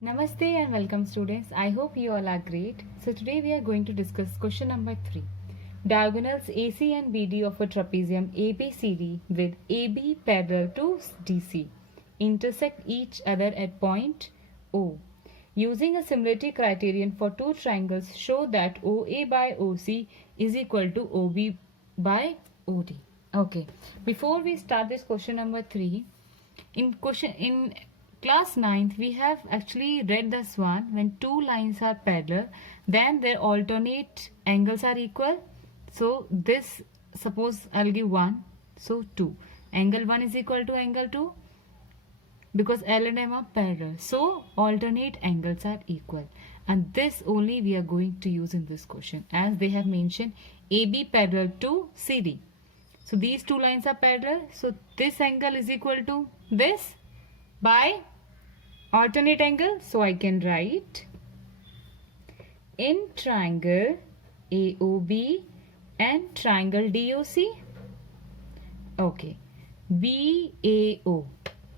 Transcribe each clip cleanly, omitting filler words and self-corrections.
Namaste and welcome students. I hope you all are great. So today we are going to discuss question number 3. Diagonals AC and BD of a trapezium ABCD with AB parallel to DC intersect each other at point O. Using a similarity criterion for two triangles, show that OA by OC is equal to OB by OD. Okay. Before we start this question number 3, in class 9th we have actually read this one. When two lines are parallel, then their alternate angles are equal. So this, suppose I'll give 1, so 2, angle 1 is equal to angle 2 because L and M are parallel, so alternate angles are equal, and this only we are going to use in this question, as they have mentioned AB parallel to CD. So these two lines are parallel, so this angle is equal to this by alternate angle. So I can write in triangle AOB and triangle DOC. Okay, BAO,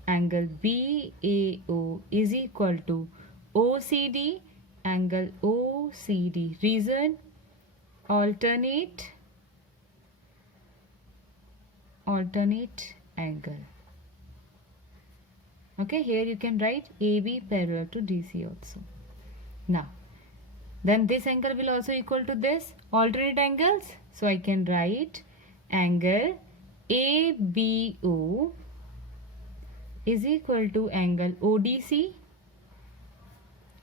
angle BAO is equal to OCD, angle OCD. Reason, alternate angle. Okay, here you can write AB parallel to DC also. Now, then this angle will also equal to this alternate angles. So I can write angle ABO is equal to angle ODC.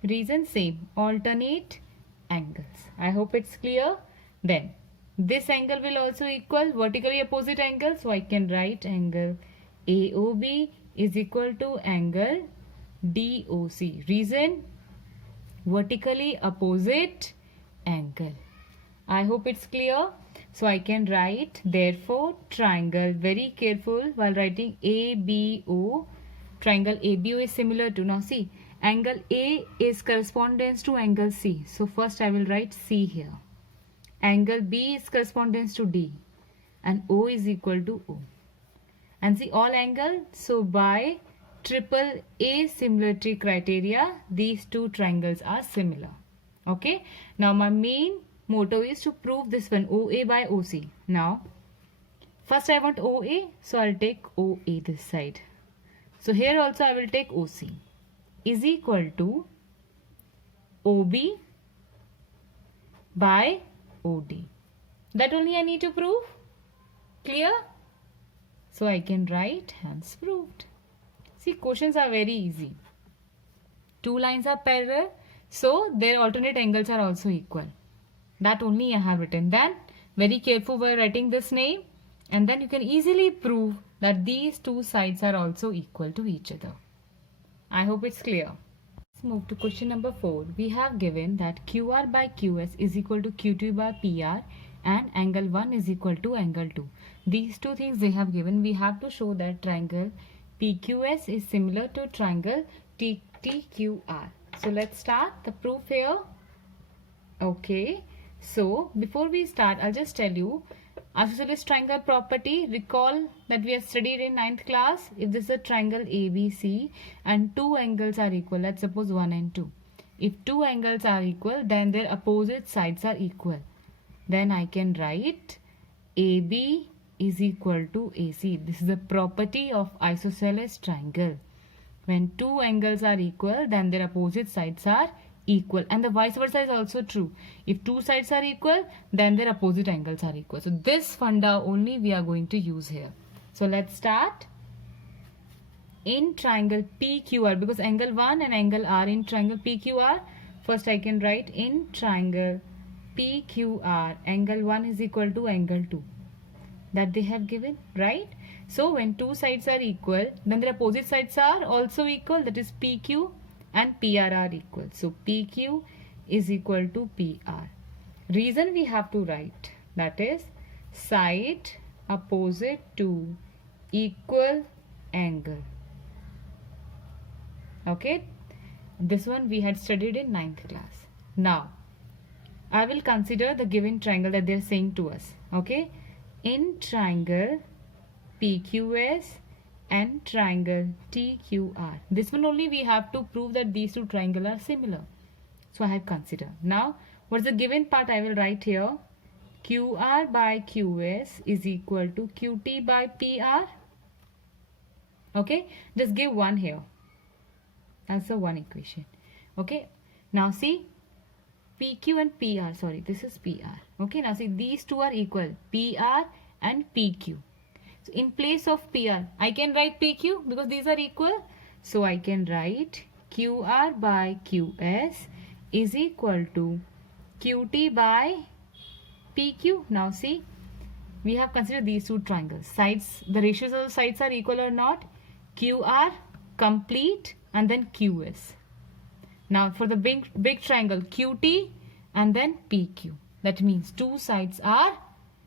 Reason same, alternate angles. I hope it's clear. Then this angle will also equal vertically opposite angle. So I can write angle AOB is equal to angle DOC. Reason, vertically opposite angle. I hope it's clear. So I can write therefore triangle, very careful while writing ABO. Triangle ABO is similar to, now see, angle A is correspondence to angle C. So first I will write C here. Angle B is correspondence to D and O is equal to O. And see all angle, so by triple A similarity criteria, these two triangles are similar. Okay, now my main motto is to prove this one, OA by OC. Now first I want OA, so I'll take OA this side. So here also I will take OC is equal to OB by OD. That only I need to prove. Clear? So I can write hence proved. See, questions are very easy. Two lines are parallel, so their alternate angles are also equal. That only I have written. Then very careful while writing this name, and then you can easily prove that these two sides are also equal to each other. I hope it's clear. Let's move to question number 4. We have given that QR by QS is equal to QT by PR and angle 1 is equal to angle 2. These two things they have given. We have to show that triangle PQS is similar to triangle TQR. So let's start the proof here. Okay, so before we start, I'll just tell you isosceles triangle property. Recall that we have studied in 9th class. If this is a triangle ABC and two angles are equal, let's suppose 1 and 2. If two angles are equal, then their opposite sides are equal. Then I can write AB is equal to AC. This is the property of isosceles triangle. When two angles are equal, then their opposite sides are equal, and the vice versa is also true. If two sides are equal, then their opposite angles are equal. So this funda only we are going to use here. So let's start. In triangle PQR, because angle 1 and angle R in triangle PQR, first I can write in triangle PQR, angle 1 is equal to angle 2. That they have given, right? So when two sides are equal, then their opposite sides are also equal, that is PQ and PR are equal. So PQ is equal to PR. Reason we have to write, that is side opposite to equal angle. Okay, this one we had studied in 9th class. Now I will consider the given triangle that they are saying to us. Okay, in triangle PQS and triangle TQR. This one only we have to prove that these two triangles are similar. So I have considered. Now, what's the given part I will write here? QR by QS is equal to QT by PR. Okay, just give one here. That's the one equation. Okay, now see PQ and PR. Sorry, this is PR. Okay, now see these two are equal, PR and PQ. So in place of PR, I can write PQ because these are equal. So I can write QR by QS is equal to QT by PQ. Now see, we have considered these two triangles. Sides, the ratios of the sides are equal or not? QR, complete, and then QS. Now for the big triangle, QT and then PQ. That means two sides are,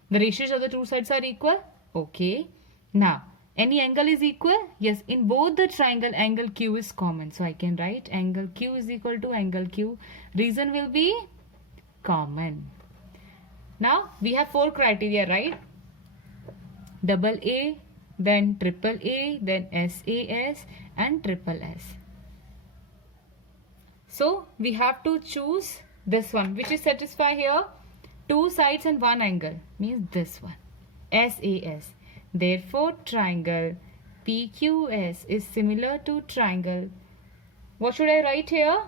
the ratios of the two sides are equal. Okay. Now, any angle is equal? Yes, in both the triangle, angle Q is common. So I can write angle Q is equal to angle Q. Reason will be common. Now, we have four criteria, right? Double A, then triple A, then SAS and triple S. So, we have to choose this one, which is satisfied here. Two sides and one angle, means this one, SAS. Therefore, triangle PQS is similar to triangle, what should I write here?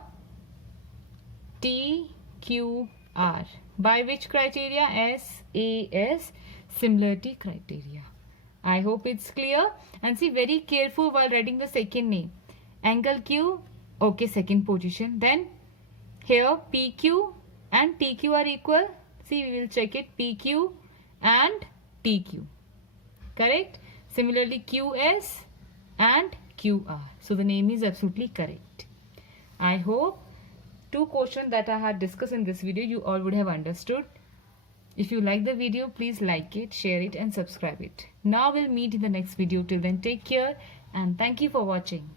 TQR. By which criteria? SAS, similarity criteria. I hope it's clear. And see, very careful while writing the second name. Angle Q, okay, second position. Then here PQ and TQ are equal. See, we will check it. PQ and TQ. Correct? Similarly, QS and QR. So the name is absolutely correct. I hope two questions that I had discussed in this video you all would have understood. If you like the video, please like it, share it and subscribe it. Now we'll meet in the next video. Till then, take care and thank you for watching.